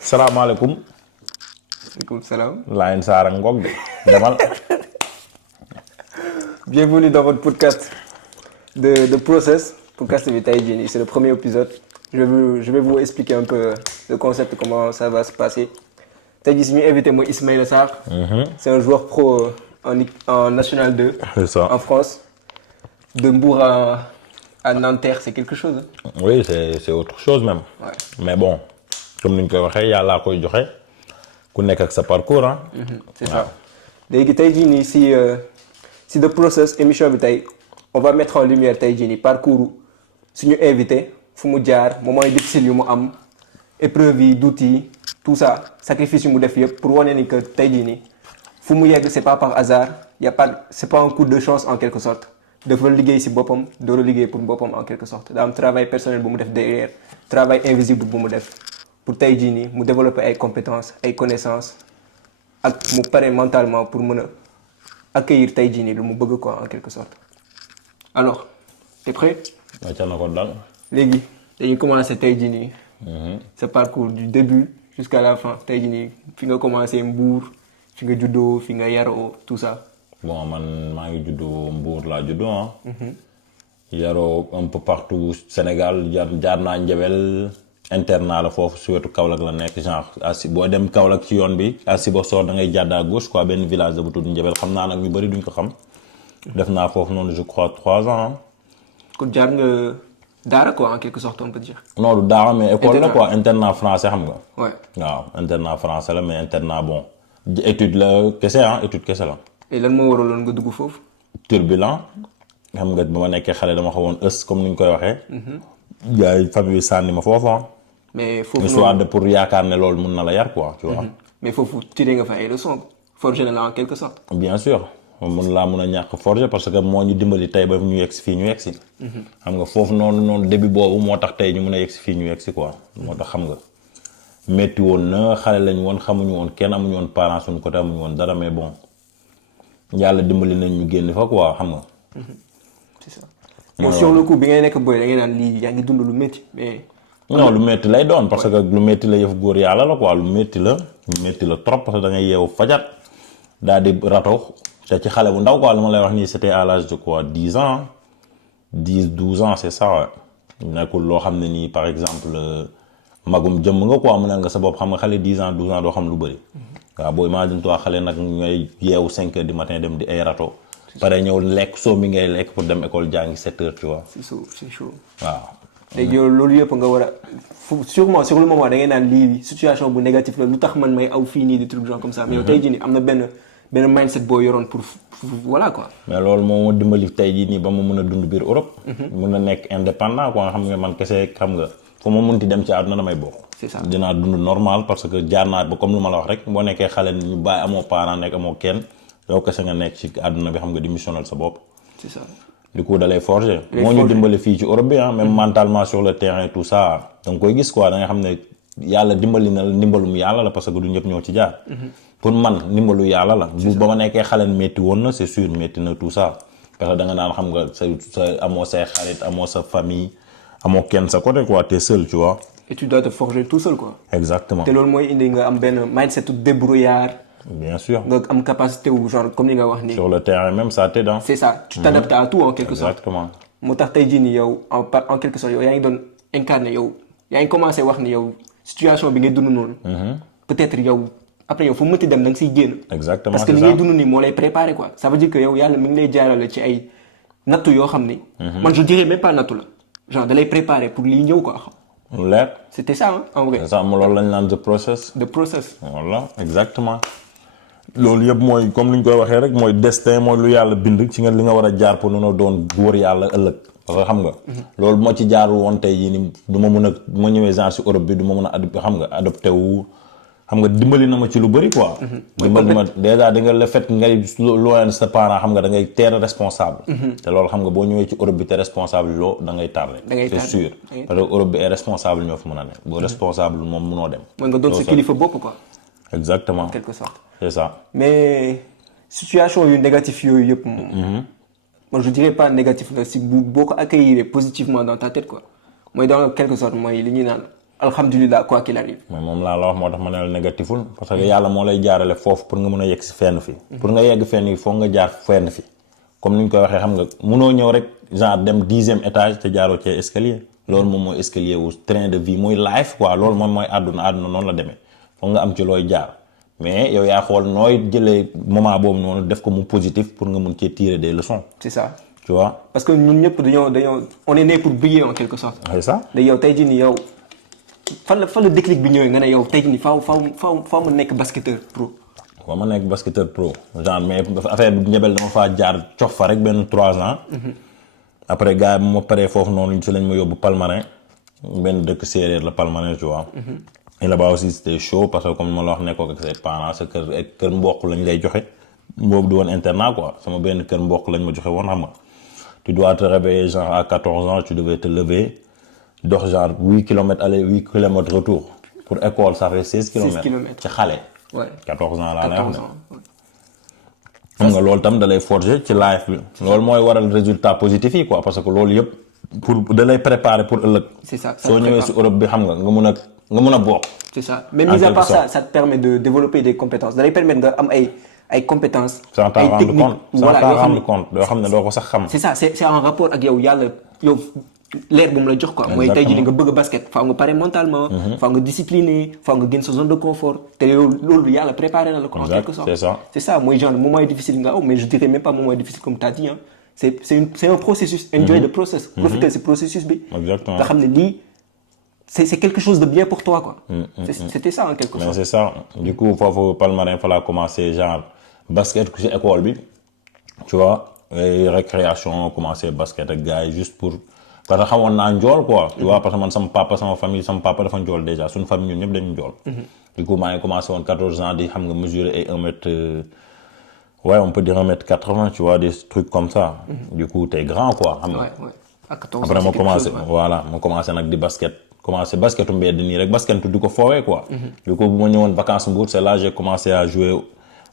salaamaaleykum. Waaleykum salam. Laayeen Saara Ngog de demal. Bienvenue dans votre podcast de Process. Podcast de Taïdjini. C'est le premier épisode. Je vais vous expliquer un peu le concept, comment ça va se passer. Taïdjini, invité moi Ismaïla Sarr. C'est un joueur pro en National 2 C'est ça. en France. De Mbour à Nanterre, c'est quelque chose. Oui, c'est autre chose même. Ouais. Mais bon, comme ni ñu koy waxee yàllaa koy joxe ku nekk ak sa parcours ah. C'est ça. léegi Taïdjini si The Process émission bi tey on va mettre en lumière Taïdjini parcours suñu invité fu mu jaar moment yi difficile yu mu am épreuve yi doute yi tout ça sacrifice yu mu def yëpp pour wane ni que Taïdjini fu mu yegg c'est pas par hasard c'est pas un coup de chance en quelque sorte dafa liggéey si boppam doora liggéey pour boppam en quelque sorte daa am travail personnel bu mu def derrière travail invisible bu mu def pour Taïdjini mu développer ay compétences ay connaissances ak mu pare mentalement pour mën a accueillir Taïdjini lu mu bëgg quoi en quelque sorte. Alors t'es prêt? ma ca na ko dal. léegi dañuy commencer Taïdjini. sa parcours du début jusqu'à la fin Taïdjini fi nga commencé Mbour fi nga juddoo fi nga yaroo tout ça. Bon man maa ngi juddoo Mbour laa juddoo ah. Yaroo un peu partout Sénégal jaar naa Njebel internat la foofu si wetu Kaolack la nekk genre asi boo dem Kaolack ci yoon bi à Sibassor da ngay jàdd à gauche quoi benn village la bu tudd Njebel xam naa nag ñu bëri duñ ko xam. def naa foofu noonu je crois 3 ans. kon jaar nga daara quoi en quelque sorte on peut dire. non du daara mais école la quoi internat français xam nga. ouais. waaw internat français la mais internat bon étude la kese ah étude kese la. et lan moo waraloon nga dugg foofu. turbulent xam nga ba ma nekkee xale dama xawoon ës comme ni ñu koy waxee. yaay famille sànni ma foofu ah. mais foofu histoire de pour yaakaar ne loolu mun na la yar quoi tu vois. mais foofu tiré nga fa ay leçons forger na la en quelque sorte. bien sûr mun laa mun a ñàkk forger parce que moo ñu dimbali tey ba ñu yegg si fii ñu yegg si. xam nga foofu noonu début boobu moo tax tey ñu mun a yegg si fii ñu yegg si quoi. moo tax xam nga métti woon na xale lañ woon xamuñu woon kenn amuñu woon parents suñu côté amuñu woon dara mais bon yàlla dimbali nañ ñu génn fa quoi xam nga. c'est ça. mais sur le coup bi ngay nekk boy da ngay naan lii yaa ngi dund lu métti mais. non lu métti lay doon parce que lu métti la yëf góor yàlla la quoi lu métti la trop parce que da ngay yeewu fajar daal di rato te ci xale bu ndaw quoi li ma lay wax nii c'était à l'âge de quoi 10 ans 12 ans c'est ça nekkul loo xam ne nii par exemple magum jëmm nga quoi mu ne nga sa bopp xam nga xale 10 ans 12 ans doo xam lu bëri. waaw boo imagine toi xale nag ngay yeewu 5 heures du matin dem di ay rato pare ñëw lekk soo mi ngay lekk pour dem école jàngi 7 heures tu vois. c'est chaud. waaw. léegi yow loolu yëpp nga war a sûrement sur le moment da ngay naan lii situation bu négatif la lu tax man may aw fii nii des trucs genre comme ça mais yow tey jii nii am na benn mindset boo yoroon pour voilà quoi. mais loolu moo ma dimbali tey jii nii ba ma mën a dund biir Europe. mën a nekk indépendant quoi nga xam nga man kese xam nga fu ma mënti dem ci àdduna damay bokk. c'est ça dinaa dund normal parce que jaar naa ba comme lu ma la wax rek boo nekkee xale ñu bàyyi amoo parent nekk amoo kenn yow kese nga nekk ci àdduna bi xam nga di missional sa bopp. c'est ça. du coup da lay forger. moo ñu dimbali fii ci Europe bi ah même mentalement sur le terrain tout ça da nga koy gis quoi da nga xam ne yàlla dimbali na la ndimbalum yàlla la parce que du ñëpp ñoo ci jaar. pour man ndimbalu yàlla la. bu ba ma nekkee xale métti woon na c'est sûr métti na tout ça parce que da nga naan xam nga sa amoo say xarit amoo sa famille amoo kenn sa côté quoi t'es seul tu vois. et tu dois te forger tout seul quoi. exactement te loolu mooy indi nga am benn mindset débrouillard. bien sûr nga am capacité wu genre comme ni nga wax nii. sur le terrain même ça t'aide. c'est ça tu t'adaptes à tout en quelque sorte. exactement. moo tax tey jii nii yow en quelque sorte yow yaa ngi doon incarné yow yaa ngi commencé wax ni yow situation bi ngay dund noonu. peut-être yow après yow fu mu mënti dem da nga siy génn. exactement parce que li ngay dund nii moo lay préparer quoi. ça veut dire que yow yàlla mi ngi lay jaarale ci ay nattu yoo xam ni. man je dirais même pas nattu la genre da lay préparer pour lii ñëw quoi. leer. c'était ça hein, en vrai. c'est ça loolu lañ naan the process. the process. voilà exactement. loolu yëpp mooy comme li ñu koy waxee rek mooy destin mooy lu yàlla bind ci nga li nga war a jaar pour nu doon góor yàlla ëllëg parce que xam nga. loolu moo ci jaarul woon tey jii ni du ma mën a bu ma ñëwee genre si Europe bi du ma mën a xam nga adopté wu xam nga dimbali na ma ci lu bëri quoi. dimbali ma déjà da nga le fait ngay loin sa parent xam nga da ngay teel responsable. te loolu xam nga boo ñëwee ci Europe bi te responsable loo da ngay tardé. c'est sûr parce que Europe bi ay responsable ñoo fi mën a nekk. boo responsable moom mënoo dem. mooy nga doon sa kilifa bopp quoi. exactement en quelque sorte. c'est ça. mais situation yu négatif yooyu yëpp moom. moi je dirais pas négatif la si boo ko accueillir positivement dans ta tête quoi mooy dans quelque sorte mooy li ñuy naan alhamdulilah quoi qu'il arrive. mais moom laa la wax moo tax ma ne la négatiful parce que yàlla moo lay jaarale foofu pour nga mën a yegg si fenn fi. pour nga yegg fenn yi foog nga jaar fenn fi comme ni ñu koy waxee xam nga munoo ñëw rek genre dem 10e étage te jaaroo ci escalier loolu moom mooy escalier wu train de vie mooy life quoi loolu moom mooy àdduna noonu la demee foog nga am ci looy jaar mais yow yaa xool nooy jëlee moment boobu noonu def ko mu positif pour nga mun cee tirer des leçons. c'est ça. tu vois. parce que ñun ñëpp dañoo on est né pour briller en quelque sorte. c'est ça. léegi yow tey jii nii yow fan la déclic bi ñëwee nga ne yow tey jii nii faaw ma nekk basketteur pro. waaw ma nekk basketteur pro genre mais affaire bi njëbel dama faa jaar cof fa rek benn 3 ans. après gars yi ma paree foofu noonu ci lañ ma yóbbu Palmarin benn dëkk séeréer la Palmarin tu vois. et là-bas aussi c'était chaud parce que comme ma la wax nekkoo ak ses parents sa kër mbokk lañ lay joxe boobu di woon internat quoi sama benn kër mbokk lañ ma joxe woon xam nga. tu dois te réveiller genre à 14 ans tu devais te lever dox genre 8 kilomètres aller 8 kilomètres retour pour école ça fait 16 kilomètres ci xale. Ouais. 14 ans laa lay wax ouais. xam nga loolu tam da lay forger ci life bi loolu mooy waral résultat positif yi quoi parce que loolu yëpp pour da lay préparer pour ëllëg. c'est ça soo ñëwee si Europe bi xam nga nga mun a bokk. c'est ça mais mis à part ça ça te permet de développer des compétences da lay permettre nga am ay compétences. sans t'en rendre compte voilà sans t'en rendre compte yoo xam ne doo ko sax xam. c'est ça c'est en rapport ak yow leer bu mu la jox quoi. mooy tey jii nga bëgg basket faaw nga pare mentalement. faaw nga discipliné faaw nga génn sa zone de confort te loolu yàlla préparé na la ko en quelque sorte. c'est ça mooy genre moment difficile nga mais je dirais même pas moment difficile comme t'as dit hein. c'est un processus. enjoy the process. profiter si processus bi. exactement nga xam ne lii c'est quelque chose de bien pour toi quoi. C'était ça en quelque sorte. mais c'est ça du coup foofu Palmarin fa laa commencé genre basket ku ci école bi tu vois récréation commencé basket ak gars yi juste pour. parce que xamoon naa njool quoi. tu vois parce que man sama papa dafa njool déjà suñu famille ñun ñëpp dañu njool. du coup maa ngi commencé woon 14 ans di xam nga mesurer ay 1 mètre ouais on peut dire 1 mètre 80 tu vois des trucs comme ça. du coup t'es grand quoi xam nga. ouais à 14 ans après ma commencé voilà ma commencé nag di basketu mbedd nii rek basket di ko foowee quoi. du coup bu ma ñëwoon vacances Mbour c'est là j'ai commencé à jouer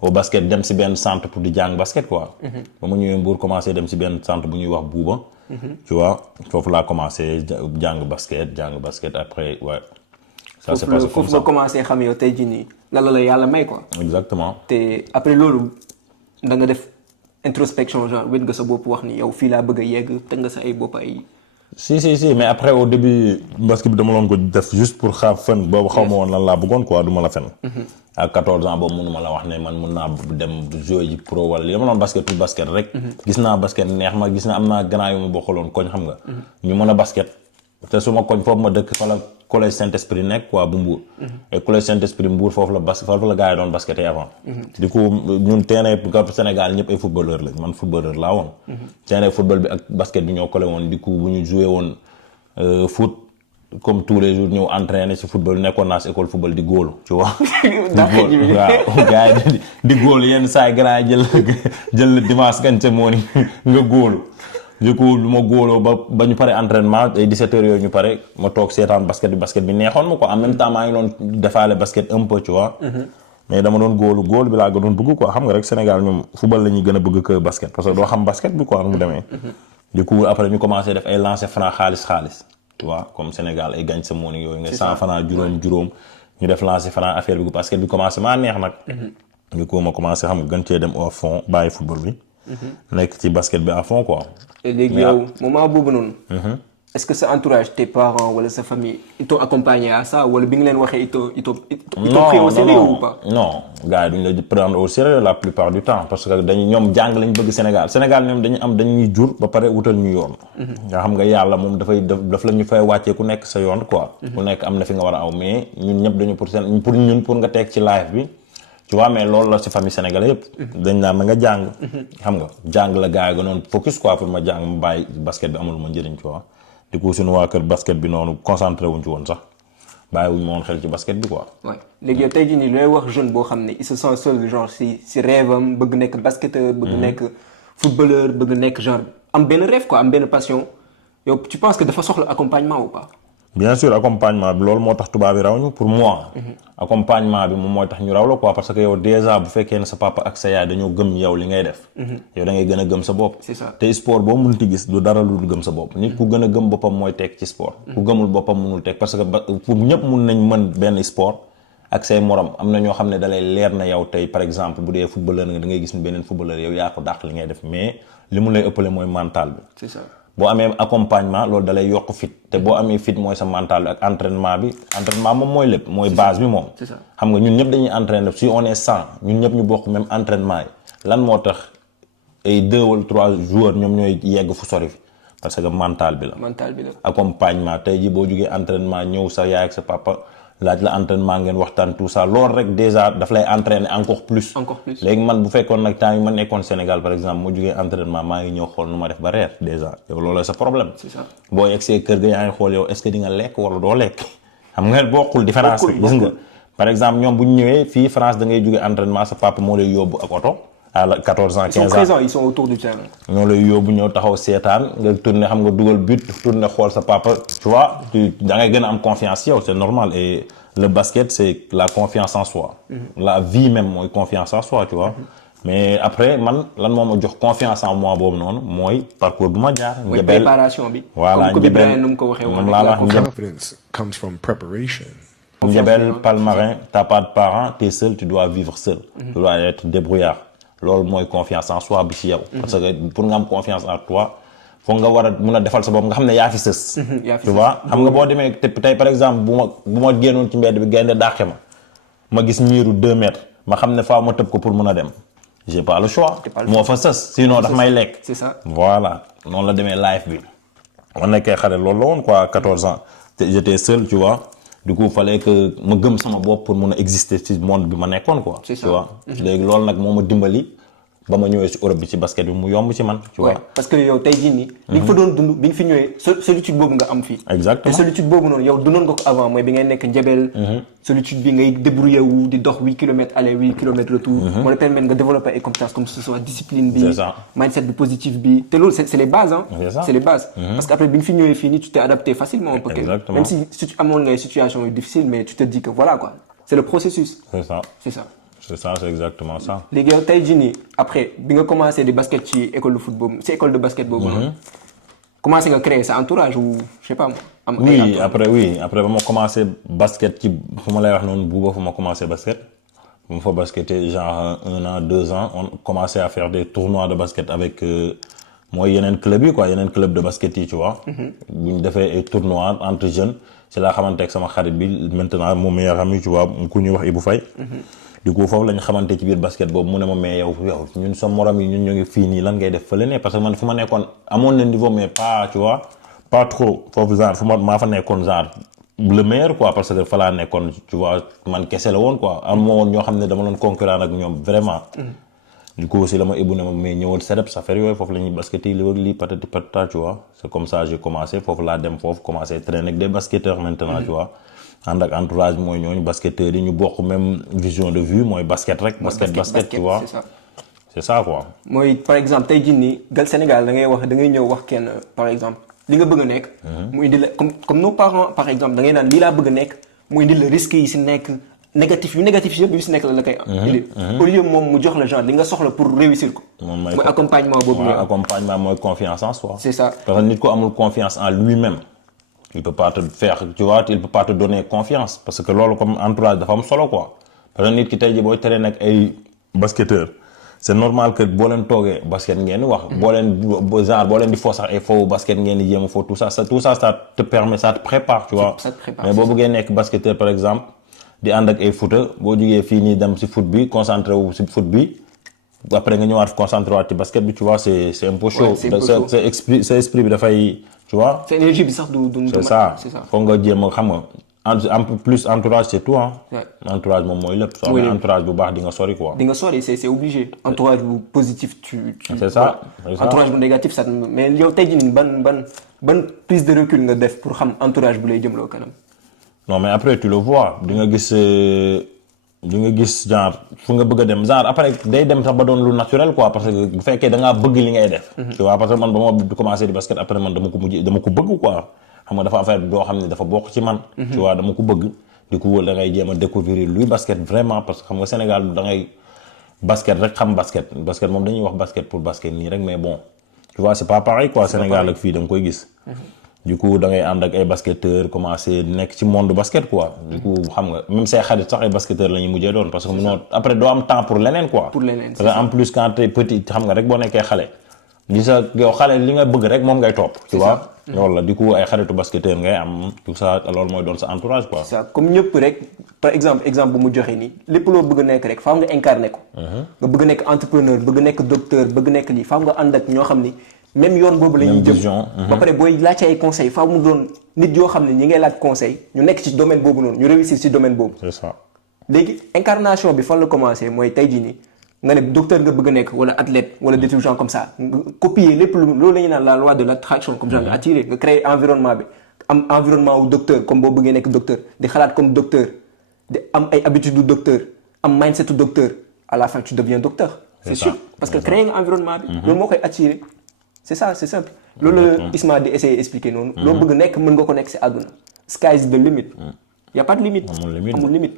au basket dem si benn centre pour di jàng basket quoi. ba ma ñëwee Mbour commencé dem si benn centre bu ñuy wax Buuba. tu vois foofu laa commencé jàng basket après ouais. ça c'est passé comme ça foofu nga commencé xam yow tey jii nii lan la yàlla may quoi. exactement. te après loolu da nga def introspection genre wét nga sa bopp wax ni yow fii laa bëgg a yegg teg nga sa ay bopp ay. si mais après au début basket bi dama doon ko def juste pour xaar fen boobu xaw ma woon lan laa bëggoon quoi du ma la fen. à 14 ans boobu mënuma la wax ne man mun naa dem jouer ji pro wala li dama doon basket rek. gis naa basket neex ma gis naa am naa grand yu ma bokkaloon koñ xam nga. ñu mën a basket te suma koñ foofu ma dëkk fa la collège Saint-Esprit nekk quoi bu Mbour. et collège Saint-Esprit Mbour foofu la gars yi doon basket avant. du coup ñun terrain Sénégal ñëpp ay footballeur lañ man footballeur laa woon. terrain football bi ak basket bi ñoo collé woon du coup bu ñu joué woon foot. comme tous les jours ñëw entraîner ci football nekkoon naa ci école football di góolu tu vois. di góol waaw gars yi di góolu yenn saa yi gars yi jël le dimanche gañ ca moo ni nga góolu. du coup lu ma góoloo ba ñu pare entraînement ay 17 heures yooyu ñu pare ma toog seetaan basket bi neexoon ma quoi en même temps maa ngi doon defaale basket un peu tu vois. mais dama doon góol bi laa doon bëgg quoi xam nga rek Sénégal ñoom football la ñuy gën a bëgg que basket parce que doo xam basket bi quoi mu demee. du coup après ñu commencé def ay lancer franc xaalis. tu vois comme Sénégal ay gañ sa morning yooyu nga 100 francs juróom ñu def lancer franc affaire bi parce que bi commencé maa neex nag. du coup ma commencé xam nga gën cee dem au fond bàyyi football bi. nekk ci basket bi à fond quoi. et léegi yow moment boobu noonu. est-ce que sa entourage tes parents wala sa famille ils t'ont accompagné à ça wala bi nga leen waxee ils t'ont pris au sérieux ou pas. non gars yi duñ la prendre au sérieux la plupart du temps parce que ñoom jàng lañ bëgg Sénégal ñoom dañuy jur ba pare wutal ñu yoon. nga xam nga yàlla moom daf la ñu fay wàccee ku nekk sa yoon quoi. ku nekk am na fi nga war a aw mais ñun ñëpp dañu pour nga teg ci live bi. tu vois mais loolu la ci famille sénégalais yëpp. dañ naan na nga jàng. xam nga jàng la gars yi gënoon focus quoi pour ma jàng ma bàyyi basket bi amul ma njëriñ tu vois. du coup suñu waa kër basket bi noonu concentré wuñ ci woon sax bàyyi wuñ ma woon xel ci basket bi quoi. waaw léegi yow tey jii nii looy wax jeune boo xam ne il se sent seul genre si rêve am bëgg nekk basketteur. bëgg nekk footballeur bëgg nekk genre am benn rêve quoi am benn passion yow tu penses que dafa soxla accompagnement ou pas. bien sûr accompagnement bi loolu moo tax tubaab bi raw ñu pour moi. accompagnement bi moom mooy tax ñu raw la quoi parce que yow déjà bu fekkee ne sa papa ak sa yaay dañoo gëm yow li ngay def. yow da ngay gën a gëm sa bopp. C'est ça. te sport boo mënti gis du dara lu gëm sa bopp nit ku gën a gëm boppam mooy teg ci sport. ku gëmul boppam mënul teg parce que pour ñëpp mun nañ mën benn sport ak say morom am na ñoo xam ne dalay leer na yow tey par exemple bu dee footballeur nga da ngay gis ni beneen footballeur yow yaa ko dàq li ngay def mais li mu lay ëppale mooy mental bi. c'est ça. boo amee accompagnement loolu dalay yokk fit te boo amee fit mooy sa mental bi ak entraînement moom mooy lépp mooy base bi moom. c'est ça. xam nga ñun ñëpp dañuy entraîner si on est 100 ñun ñëpp ñu bokk même entraînement yi lan moo tax ay 2 wala 3 joueurs ñoom ñooy yegg fu sori fi parce que mental bi la. mental bi la. accompagnement tey jii boo jógee entraînement ñëw sa yaay ak sa papa laaj la entraînement ngeen waxtaan tout ça loolu rek déjà daf lay entraîner encore plus. encore plus. léegi man bu fekkoon nag temps yi ma nekkoon Sénégal par exemple moo jógee entraînement maa ngi ñëw xool nu ma def ba reer déjà yow loolu sa problème. c'est ça. boo yegsee kër ga yaa ngi xool yow est-ce que di nga lekk wala doo lekk xam nga bokkul différence gis nga par exemple ñoom bu ñu ñëwee fii France da ngay jógee entraînement sa papa moo lay yóbbu ak oto à 14 ans 15 ans ils sont présents, ils sont autour du terrain. ñoo lay yóbbu ñëw taxaw seetaan nga tourné xam nga dugal but tourné xool sa papa tu vois da ngay gën a am confiance yow c'est normal et le basket c'est la confiance en soi. La vie même mooy confiance en soi tu vois. mais après man lan moo ma jox confiance en moi boobu noonu mooy parcours bu ma jaar. mooy préparation bi. voilà comme Ibrahima nu mu ko waxee woon. Confidence comes from preparation. Ndiabel palmarin t'as pas de parents t'es seul tu dois vivre seul. tu dois être débrouillard. loolu mooy confiance en soi bi ci yow. parce que pour nga am confiance en toi foog nga war a mun a defal sa bopp nga xam ne yaa fi sës. tu vois xam nga boo demee tey par exemple bu ma génnoon ci mbedd bi gaynde dàqe ma gis miiru 2 mètres ma xam ne faaw ma tëb ko pour mun a dem j'ai pas le choix. moo fa sës sinon daf may lekk. c'est ça. voilà noonu la demee life bi. ma nekkee xale loolu la woon quoi 14 ans te j'étais seul tu vois. du coup fallait que ma gëm sama bopp pour mun a exister ci monde bi ma nekkoon quoi. c'est ça. tu vois léegi loolu nag moo ma dimbali ba ma ñëwee ci Europe bi ci basket bi mu yomb ci man. tu vois parce que yow tey jii nii. li nga fa doon dund bi nga fi ñëwee solitude boobu nga am fii. exactement te solitude boobu noonu yow dundoon nga ko avant mooy bi ngay nekk Njabel. solitude bi ngay débrouiller wu di dox 8 kilomètres aller 8 kilomètres retour. moo la permettre nga développer ay compétences comme ce soit discipline bi. c'est ça. mindset bi positif bi te loolu c'est les bases hein. c'est ça. c'est les bases. parce que après bi nga fi ñëwee fii nii tu t'es adapté facilement. Exactement. même si amoon ngay situation yu difficile mais tu te dis que voilà quoi c'est le processus. c'est ça c'est ça. c'est ça c'est exactement ça. léegi yow tey jii nii après bi nga commencé di basket ci école de foot boobu ci école de basket boobu. commencé nga créer sa entourage ou je sais pas moi. oui après ba ma commencé basket ci fu ma lay wax noonu buuba fu ma commencé basket. bu ma fa basketé genre 1 an 2 ans on commençait à faire des tournois de basket avec mooy yeneen club yi quoi yeneen club de basket yi tu vois. bu ñu defee ay tournois entre jeunes ci laa xamante ak sama xarit bi maintenant mon meilleur ami tu vois ku ñuy wax Ibou Faye. du coup foofu lañ xamante ci biir basket boobu mu ne ma mais yow ñun sa morom yi ñun ñoo ngi fii nii lan ngay def fële ne parce que man fu ma nekkoon amoon na niveau mais pas tu vois pas trop foofu genre fu maa fa nekkoon genre le meilleur quoi parce que fa laa nekkoon tu vois man kese la woon quoi am moo woon ñoo xam ne dama doon concurrent ak ñoom vraiment. du coup aussi la ma ébbu ne ma mais ñëwal CEDEPS affaire yooyu foofu la ñuy basketter li wëg lii patati patata tu vois c'est comme ça j'ai commencé foofu laa dem foofu commencé traîner avec des basketteurs maintenant tu vois. ànd ak entourage mooy ñooñu basketteurs yi ñu bokk même vision de vue mooy basket rek. basket tu vois c'est ça quoi. mooy par exemple tey jii nii gal Sénégal da ngay ñëw wax kenn par exemple li nga bëgg a nekk. mu indi la comme nos parents par exemple da ngay naan lii laa bëgg a nekk mu indi la risques yi si nekk négatif yëpp yu si nekk la koy indi. au lieu moom mu jox la genre li nga soxla pour réussir ko. mooy accompagnement boobu. waaw accompagnement mooy confiance en soi. c'est ça parce que nit ko amul confiance en lui-même. il peut pas te faire tu vois il peut pas te donner confiance parce que loolu comme entourage dafa am solo quoi parce que nit ki tey jii booy teree nag ay basketteurs c'est normal que boo leen toogee basket ngeen di wax. boo leen di fo sax ay fo basket ngeen di jéem a fo tout ça ça te permet ça te prépare tu vois. ça te prépare mais boo bëggee nekk basketteur par exemple di ànd ak ay footeux boo jugee fii nii dem ci foot bi concentré wu ci foot bi après nga ñëwaat concentré waat ci basket bi tu vois c'est un peu chaud. sa esprit bi dafay. tu vois c'est énergie bi sax du c'est ça foog nga jéem a xam nga en plus entourage c'est tout hein. entourage moom mooy lépp. soo amee entourage bu baax di nga sori quoi. di nga sori c'est obligé. entourage bu positif tu c'est ça entourage bu négatif ça mais yow tey jii nii ban prise de recul nga def pour xam entourage bu lay jëmloo kanam. non mais après tu le vois di nga gis genre fu nga bëgg a dem genre après day dem sax ba doon lu naturel quoi parce que bu fekkee da ngaa bëgg li ngay def. tu vois parce que man ba ma commencé di basket après man dama ko bëgg quoi xam nga dafa affaire doo xam ne dafa bokk ci man. tu vois dama ko bëgg. du coup da ngay jéem a découvrir luy basket vraiment parce que xam nga Sénégal da ngay basket rek xam basket moom dañuy wax basket pour basket nii rek mais bon tu vois c'est pas pareil quoi Sénégal ak fii da nga koy gis. du coup da ngay ànd ak ay basketteurs commencé nekk ci monde basket quoi. du coup xam nga même say xarit sax ay basketteurs la ñuy mujjee doon parce que munoo après doo am temps pour leneen quoi. pour leneen parce que en plus quand t'es petit xam nga rek boo nekkee xale. li sa yow xale li nga bëgg rek moom ngay topp. tu vois loolu la du coup ay xaritu basketteur ngay am tout ça loolu mooy doon sa entourage quoi. c'est ça comme ñëpp rek par exemple bu mu joxe nii lépp loo bëgg nekk rek faaw nga incarné ko. nga bëgg nekk entrepreneur bëgg nekk docteur bëgg nekk lii faaw nga ànd ak ñoo xam ni même yoon boobu la ñuy jëm. ba pare booy laajte ay conseils faaw mu doon nit yoo xam ne ñi ngay laaj conseil ñu nekk ci domaine boobu noonu ñu réussir ci domaine boobu. c'est ça. léegi incarnation bi fan la commencé mooy tey jii nii. nga ne docteur nga bëgg a nekk wala athlète wala des gens comme ça nga copier lépp loolu la ñuy naan la loi de l'attraction comme genre nga attiré nga créer environnement bi am environnement wu docteur comme boo bëggee nekk docteur di xalaat comme docteur di am ay habitudes du docteur am mindset du docteur à la fin tu deviens docteur. c'est sûr parce que créer nga environnement bi. loolu moo koy attiré c'est ça c'est simple. loolu la Isma di essayer expliquer noonu. loo bëgg nekk mën nga ko nekk ci àdduna. sky is the limit. y a pas de limite. amul limite.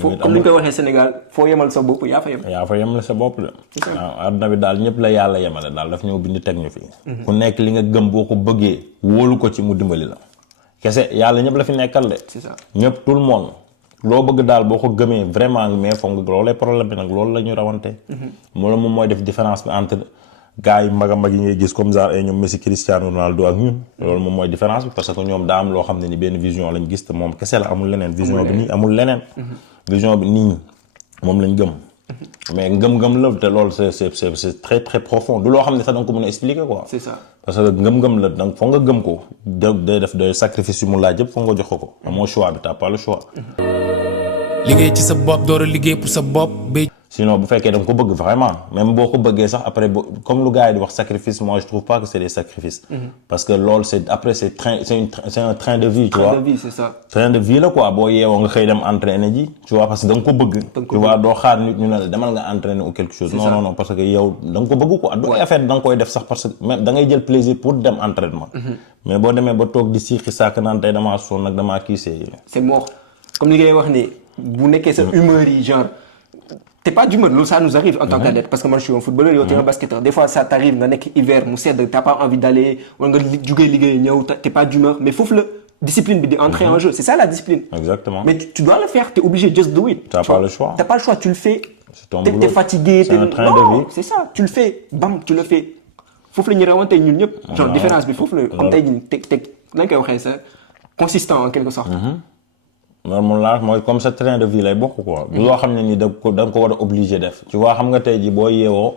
foo comme ni ñu koy waxee Sénégal foo yemal sa bopp yaa fa yem. yaa fa yemal sa bopp de. waaw àdduna bi daal ñëpp la yàlla yemale daal daf ñëw bind teg ñu fi. ku nekk li nga gëm boo ko bëggee wóolu ko ci mu dimbali la. kese yàlla ñëpp la fi nekkal de. c'est ça ñëpp tout le monde. loo bëgg daal boo ko gëmee vraiment mais foog nga loolay problème bi nag loolu la ñu rawante. moom mooy def différence bi entre. gars yi mag a mag yi ngay gis comme genre ay ñoom Messi Cristiano Ronaldo ak ñun loolu moom mooy différence bi parce que ñoom daa am loo xam ne ni benn vision lañ gis te moom kese la amul leneen vision bi nii amul leneen vision bi nii moom lañ gëm mais ngëm-ngëm la te loolu c'est très très profond du loo xam ne sax da nga ko mën a expliquer quoi. c'est ça parce que ngëm-ngëm la donc foog nga gëm ko day def day sacrifice yu mu laaj yëpp foog nga jox ko amoo choix bi t'as pas le choix. liggéey ci sa bopp door a liggéey pour sa bopp sinon bu fekkee da nga ko bëgg vraiment même boo ko bëggee sax après comme lu gars yi di wax sacrifice moi je trouve pas que c'est des sacrifices. parce que loolu c'est après c'est un train de vie. tu vois train de vie c'est ça. train de vie la quoi boo yeewoo nga xëy dem entraîner ji. tu vois parce que da nga ko bëgg. tu vois doo xaar nit ñu ne la demal nga entraîner ou quelque chose. non parce que yow da nga ko bëgg quoi. du affaire da nga koy def sax parce que même da ngay jël plaisir pour dem entraînement. mais boo demee ba toog di siixi sàkk naan tey damaa sonn nag damaa kii c'est mort comme li ngay wax ni bu nekkee sa humeur yi genre. T'es pas d'humeur, ça nous arrive en tant qu'athlète parce que moi je suis un footballeur yow t'es un basketteur des fois ça t'arrive nga nekk hiver mu sedd t'as pas envie d'aller wala nga jugee liggéey ñëw t'es pas d'humeur mais foofu la discipline bi di entrer en jeu c'est ça la discipline. Exactement. mais tu dois le faire t'es obligé just do it. T'as pas le choix. T'as pas le choix tu le fais. C'est ton boulot. T'es fatigué. C'est un train de vie. C'est ça tu le fais bam tu le fais foofu la ñuy rawante ñun ñëpp. genre différence bi foofu la comme tey jii teg nañ koy waxee ça consistant en quelque sorte. loolu moom laa mooy comme sa train de vie lay bokk quoi. du loo xam ne ni da nga ko war a obligé def. tu vois xam nga tey ji boo yeewoo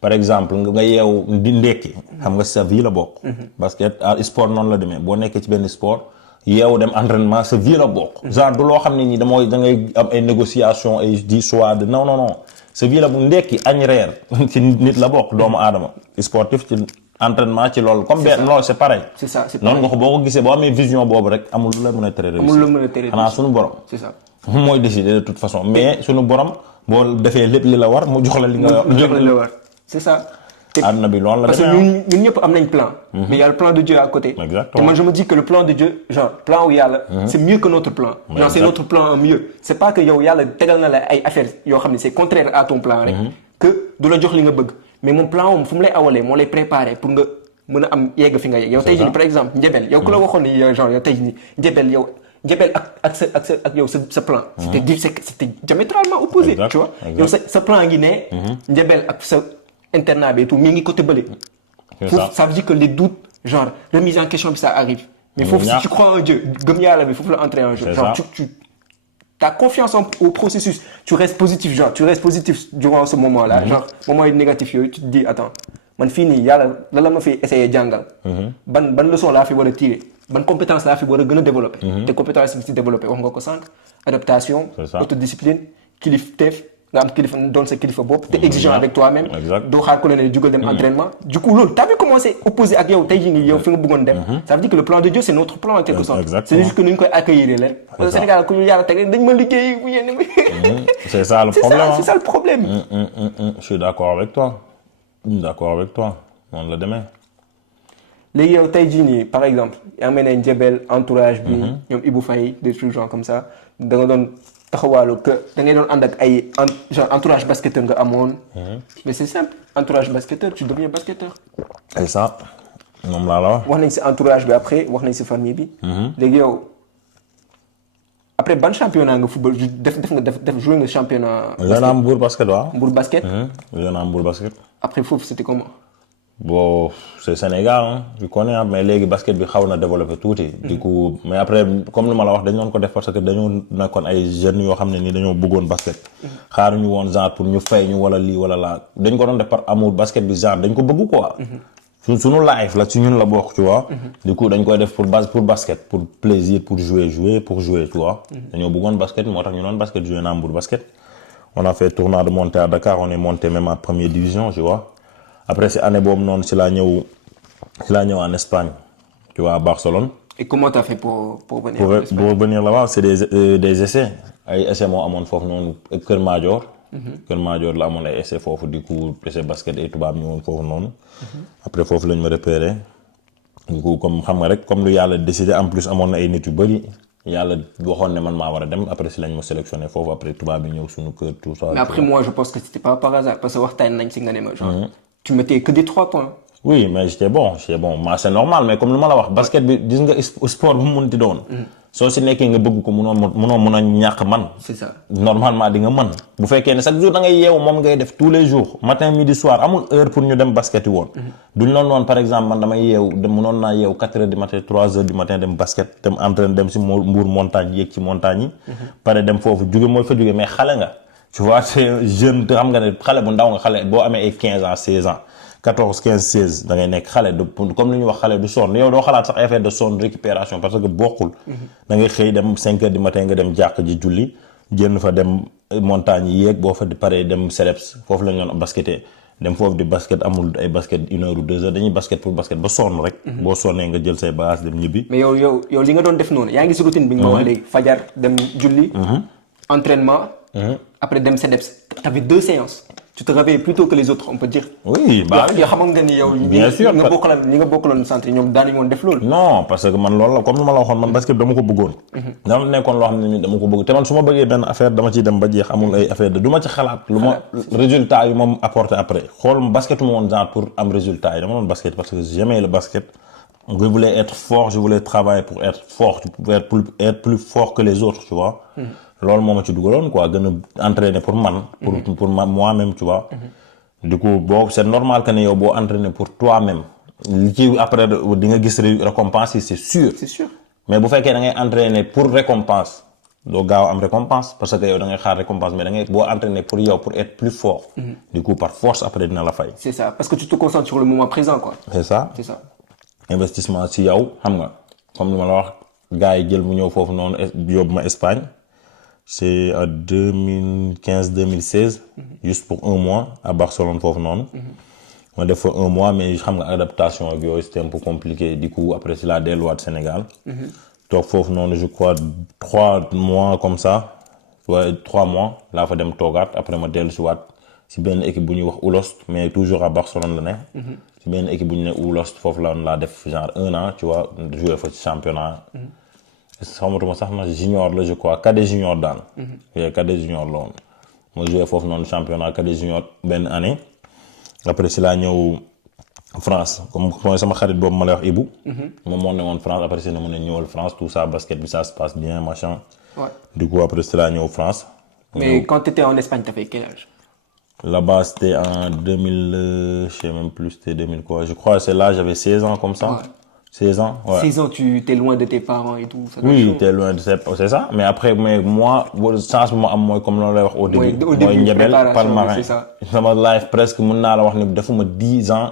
par exemple nga yeewu di ndekki. xam nga sa vie la bokk. parce que sport noonu la demee boo nekkee ci benn sport yeewu dem entraînement sa vie la bokk. genre du loo xam ne ni da ngay am ay négociations ay di choix de non sa vie la bu ndekki añ reer ci nit la bokk doomu aadama sportif ci. entraînement ci loolu comme benn loolu c'est pareil. c'est ça c'est pareil noonu nga ko boo ko gisee boo amee vision boobu rek amul lu la mën a tere réussir. amul lu mën a tere xanaa suñu borom. c'est ça mooy décider de toute façon mais suñu borom boo defee lépp li la war mu jox la li nga. war c'est ça. àdduna bi loolu la parce que ñun ñëpp am nañ plan. mais il y a le plan de Dieu à côté. exactement te man je me dis que le plan de Dieu genre plan wu yàlla. c'est mieux que notre plan. genre c'est notre plan en mieux. c'est pas que yow yàlla tegal na la ay affaires yoo xam ne c'est contraire à ton plan rek. que du la jox li nga bëgg. mais mon plan moom fu mu lay awalee moo lay préparer pour nga mën a am yegg fi nga yegg yow tey jii par exemple njëbel yow ku la waxoon ni genre yow tey jii njëbel ak yow sa plan. c'était diamétralement opposé. tu vois yow sa plan ngi ne. njëbel ak sa internat bi et tout mi ngi côté bële. ça veut dire que les doutes genre remise en question bi ça arrive. mais foofu si tu crois en Dieu gëm yàlla bi foofu la entrer en jeu. genre t'as confiance au processus tu restes positif durant ce moment-là. genre moment négatif yooyu tu te dis attends man fii nii yàlla la ma fi essayer jàngal. ban leçon laa fi war a tirer ban compétence laa fi war a gën a développer. te compétence bi si développer wax nga ko sànq. adaptation autodiscipline kilifteef nga am kilifa doon sa kilifa bopp. te exigeant avec toi-même. doo xaar ko la ne jugal dem entraînement. du coup loolu t'as vu commencé opposé ak yow tey jii nii yow fi nga bëggoon dem. ça veut dire que le plan de Dieu c'est notre plan en quelque sorte. c'est juste que nu ñu koy accueillir leen. parce que Sénégal ku ñu yàlla teg dañ ma liggéey bu yenn bi. c'est ça le problème c'est ça le problème. Je suis d'accord avec toi noonu la demee. léegi yow tey jii nii par exemple yaa ngi mel ne Jebel entourage bi ñoom Ibou Faye des trucs genre comme ça da nga doon taxawaalu que da ngay doon ànd ak ay genre entourage basketteur nga amoon. mais c'est simple entourage basketteur tu deviens basketteur. et ça moom laa la wax. wax nañ si entourage bi après wax nañ si famille bi. léegi yow après ban championnat nga football def joué nga championnat. joué naa Mbour basket waaw. Mbour basket. joué naa Mbour basket. après foofu c'était comment. bon c'est Sénégal hein, tu connais mais léegi basket bi xaw na développé tuuti. du coup mais après comme li ma la wax dañu doon ko def parce que dañoo nekkoon ay jeunes yoo xam ne ni dañoo bëggoon basket. xaaruñu woon genre pour ñu fay ñu wala lii wala laa dañ ko doon def par amour basket bi genre dañ ko bëgg quoi. suñu life la ci ñun la bokk tu vois. du coup dañ koy def pour basket pour plaisir pour jouer tu vois. dañoo bëggoon basket moo tax ñu doon basket joué naa Mbour basket. on a fait tournoi de montée à Dakar on est monté même en première division tu vois. après cette année boobu noonu si laa ñëw en Espagne tu vois à Barcelone. et comment t'as fait pour venir. pour venir là-bas c'est des essais ay essais moo amoon foofu noonu Kër Madior. Kër Madior la amoon ay essais foofu du coup essais basket ay tubaab ñëwoon foofu noonu. après foofu lañ ma repéré du coup comme xam nga rek comme lu yàlla décidé en plus amoon na ay nit yu bëri yàlla waxoon ne man maa war a dem après si lañ ma sélectionné foofu après tubaab bi ñëw suñu kër tout ça. mais après moi je pense que c'était pas par hasard parce que waxtaan nañ si nga ne ma genre. tu mettais que des 3 points. oui mais j'étais bon moi c'est normal mais comme lu ma la wax basket bi gis nga sport bu mu munti doon. soo si nekkee nga bëgg ko munoo mun a ñàkk man. c'est ça normalement di nga mën. bu fekkee ne chaque jour da ngay yeewu moom ngay def tous les jours matin midi soir amul heure pour ñu dem basket yi woon. duñ loon woon par exemple man damay yeewu munoon naa yeewu 4 heures du matin 3 heures du matin dem basket dem entraîner dem si Mbour montagne yéeg ci montagne yi. pare dem foofu jóge mooy fa jóge mais xale nga. tu vois c'est jeune te xam nga ne xale bu ndaw nga xale boo amee ay 15 ans 16 ans 14 15 16 da ngay nekk xale comme li ñuy wax xale du sonn yow doo xalaat sax effet de sonn récupération parce que bokkul. da ngay xëy dem 5 heures du matin nga dem jàkk ji julli génn fa dem montagne yi yéeg boo fa paree dem Celeps foofu la ñu doon basketé dem foofu di basket amul ay basket 1 heure ou 2 heures dañuy basket pour basket ba sonn rek. boo sonnee nga jël say bagages dem ñibbi. mais yow li nga doon def noonu yaa ngi si routine bi nga ma wax léegi fajar dem julli. entraînement. après dem CEDEPS t'avais 2 séances. tu te réveilles plus tôt que les autres on peut dire. oui bah yoo xamoon nga ni yow. bien sûr ñi nga bokkaloon centre ñoom daanuñu woon def loolu. non parce que man loolu la comme ni ma la waxoon man basket dama ko bëggoon. dama nekkoon loo xam ne ni dama ko bëgg te man su ma bëggee benn affaire dama ciy dem ba jeex amul ay affaire de du ma ci xalaat. lu ma résultat yu ma apporté après xool basket mu woon genre pour am résultat yi dama doon basket parce que j'aimais le basket. je voulais être fort je voulais travailler pour être fort pour être plus fort que les autres tu vois. loolu moo ma ci dugaloon quoi gën a entraîner pour man. pour moi-même tu vois. du coup boo c'est normal que ne yow boo entraîner pour toi-même li ci après di nga gis récompense yi c'est sûr. c'est sûr mais bu fekkee da ngay entraîner pour récompense doo gaaw am récompense parce que yow da ngay xaar récompense mais da ngay boo entraîner pour yow pour être plus fort. du coup par force après dina la fay. c'est ça parce que tu te concentres sur le moment présent quoi. c'est ça. investissement ci yow xam nga comme ni ma la wax gars yi jël mu ñëw foofu noonu yóbbu ma Espagne. c'est en 2015-2016 juste pour 1 mois à Barcelone foofu noonu. ma def fa 1 mois mais xam nga adaptation ak yooyu c'était un peu compliqué du coup après si laa delluwaat Sénégal. toog foofu noonu je crois 3 mois comme ça ouais 3 mois laa fa dem toogaat après ma dellusiwaat si benn équipe bu ñuy wax Oulost mais toujours à Barcelone la ne. si benn équipe bu ñu ne Oulost foofu laa def genre 1 an tu vois jouer fa ci championnat. xamatuma sax na junior la je crois cadet junior daan. cadet junior la woon. moo joué foofu noonu championnat cadet junior benn année. après si laa ñëw France comme mooy sama xarit boobu ma lay wax Ibou. moom moo ne woon France après si ne mu ne ñëwal France tout ça basket bi ça se passe bien machin. Ouais. du coup après si laa ñëw France. mais quand t'étais en Espagne t'avais quel âge? Là-bas c'était en 2000 je sais même plus c'était 2000 quoi je crois c'est là j'avais 16 ans comme ça. Ouais. 16 ans, ouais. 16 ans, tu t'es loin de tes parents et tout. Ça oui, t'es loin de c'est ça. Mais après, moi, chance moi am mooy comme l'on l'a wax au début. Au début, Ndiabel Palmarin. c'est ça. Sama life presque mën naa la wax ne defuma 10 ans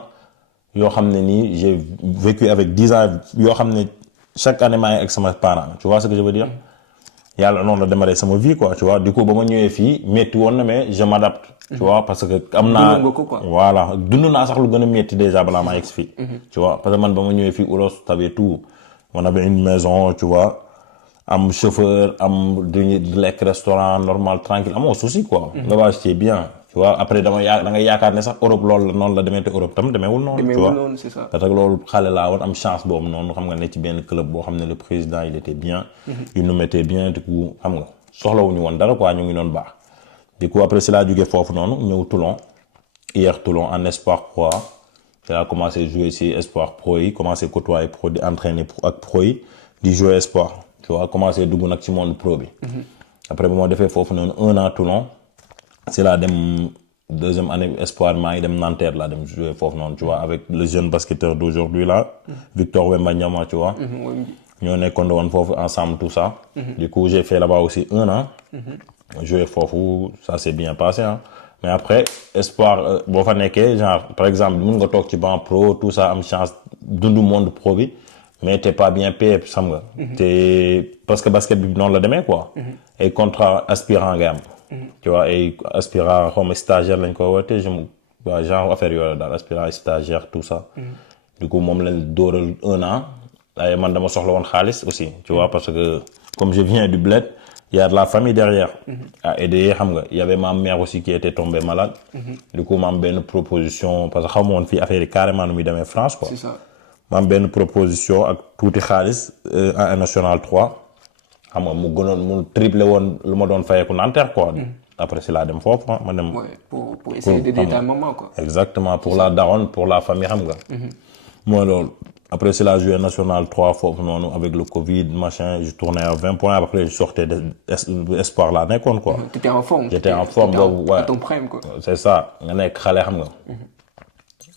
yoo xam ne nii j'ai vécu avec 10 ans yoo xam ne chaque année maa ngi ak sama parents tu vois ce que je veux dire. yàlla noonu la démarré sama vie quoi tu vois du coup ba ma ñëwee fii métti woon na mais je m'adapte. tu vois parce que am naa voilà dund naa sax lu gën a métti déjà balaa maa egg fii. tu vois parce que man ba ma ñëwee fii Oulos t'avais tout on avait une maison tu vois am chauffeur am du lekk restaurant normal tranquille amoo souci quoi. là-bas j'étais bien tu tu vois après da ngay yaakaar ne sax Europe loolu la noonu la demee te Europe tam demeewul noonu. tu vois noonu c'est ça. parce que loolu xale laa woon am chance boobu noonu xam nga ne ci benn club boo xam ne le président il était bien. il nous mettait bien du coup xam nga soxlawuñu woon dara quoi ñu ngi doon baax. du coup après si laa jógee foofu noonu ñëw Toulon hier Toulon en Espoir Pro ci laa commencé jouer ci Espoir Pro yi commencé côtoyer pro di entraîner ak pro yi di jouer Espoir tu vois commencé dugg nag ci monde pro bi. après ba ma defee foofu noonu 1 an Toulon c'est laa dem deuxième année Espoir maa ngi dem Nanterre laa dem jouer foofu noonu tu vois avec le jeune basketteur d'aujourd'hui là Victor Wembanyama tu vois ñoo nekkoon woon foofu ensemble tout ça du coup j'ai fait là-bas aussi 1 an jouer foofu ça s'est bien passé hein mais après Espoir boo fa nekkee genre par exemple mun nga toog ci banc pro tout ça am chance dundu monde pro bi mais t'es pas bien payé xam nga te parce que basket bi noonu la demee quoi ay contrat aspirant nga am tu vois ay aspirant xaw ma stagiaire lañ ko woote waa genre affaire yooyu daal aspirant stagiaire tout ça du coup moom lañ dóoral 1 an ay man dama soxla woon xaalis aussi tu vois parce que comme je viens du bled il y a de la famille derrière à aider xam nga il y avait ma mère aussi qui était tombée malade du coup ma am benn proposition parce que xaw ma woon fii affaire yi carrément nu muy demee France quoi c'est ça. ma am benn proposition ak tuuti xaalis en national 3 xam nga mu gënoon mu triplé woon lu ma doon fayeeku Nanterre quoi après si laa dem foofu ma dem pour essayer d'aider ta maman quoi. exactement pour la daronne pour la famille xam nga mooy loolu après si laa joué national 3 foofu noonu avec le Covid machin je tournais à 20 points après je sortais de Espoir laa nekkoon quoi. T'étais en forme. j'étais en forme boobu ouais. À ton prime quoi. c'est ça nga nekk xale xam nga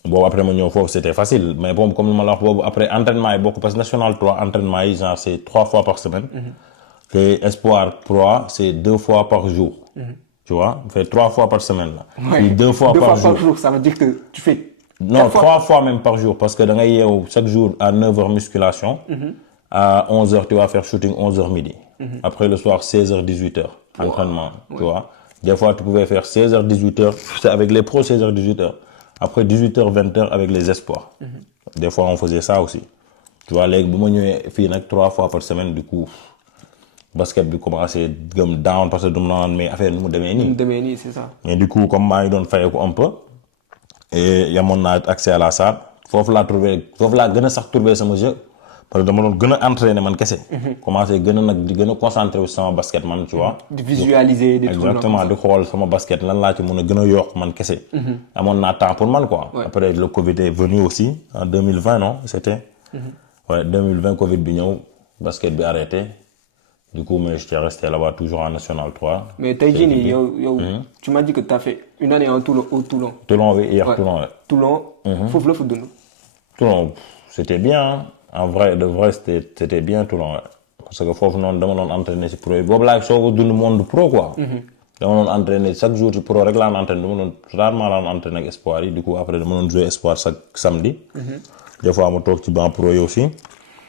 boobu après ma ñëw foofu c'était facile mais bon comme ma la wax boobu après entraînement yi bokk parce que national 3 entraînement yi genre c'est 3 fois par semaine te Espoir 3 c'est 2 fois par jour tu vois fait 3 fois par semaine là puis 2 fois par jour ça veut dire que tu fais non 3 fois même par jour parce que da ngay yeewu chaque jour à 9h musculation à 11h tu vas faire shooting 11h midi après le soir 16h 18h entraînement tu vois des fois tu pouvais faire 16h 18h c'est avec les pros 16h 18h après 18h 20h avec les Espoirs des fois on faisait ça aussi tu vois léegi bu ma ñëwee fii nag 3 fois par semaine du coup basket bi commencé gëm down parce que du ma naan mais affaire nu mu demee nii c'est ça. mais du coup comme maa ngi doon fayeeku un peu et yamoon naa accès à la salle foofu laa gën a sax trouver sama jeu parce que dama doon gën a entraîner man kese. commencé gën a nag di gën a concentré wu sama basket man tu vois. di visualiser des trucs exactement di xool sama basket lan laa ci mën a gën a yokk man kese. amoon naa temps pour man quoi. Ouais. après le Covid est venu aussi en 2020 non c'était. ouais 2020 Covid bi ñëw basket bi arrêté du coup mais j'étais resté là-bas toujours en national 3. mais tey jii nii yow tu m'as dit que t'as fait une année au Toulon. Toulon oui hier Ouais. Toulon ouais. Toulon. foofu la fa dund. Toulon c'était bien hein. En vrai de vrai c'était bien Toulon ouais. Parce que foofu noonu dama doon entraîner ci pro yi boobu laa soog a dund monde pro quoi. dama doon entraîner chaque jour ci pro rek laa entraîner dama doon rarement laa entraîner ak Espoir yi du coup après dama doon jouer Espoir chaque samedi. des fois ma toog ci banc pro yi aussi.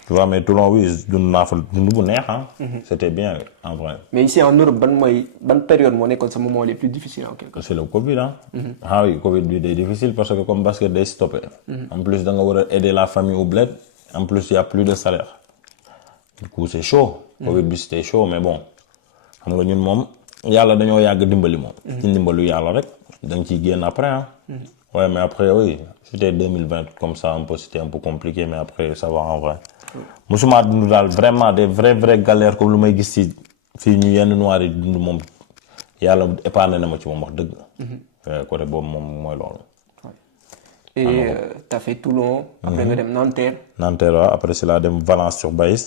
tu vois mais Toulon oui dund naa fa dund bu neex ah. c'était bien en vrai. mais ici en Europe ban période moo nekkoon sa moment les plus difficiles en quelque sorte. c'est le Covid ah. ah oui Covid bi day difficile parce que comme basket day stoppé. en plus da nga war a aider la famille au bled. en plus il y a plus de salaire. du coup c'est chaud. Covid bi c'était chaud mais bon xam nga ñun moom yàlla dañoo yàgg dimbali moom. ci ndimbalu yàlla rek da nga ciy génn après ah. ouais mais après oui c'était 2020 comme ça un peu c'était un peu compliqué mais après ça va en vrai. musuma dund daal vraiment des vraies galères comme lu may gis ci fii ñu yenn noirs yi dund moom yàlla épargné na ma ci moom wax dëgg. côté boobu moom mooy loolu. et t'as fait Toulon. après nga dem Nanterre. Nanterre waaw après c'est là dem Valence sur Baïs.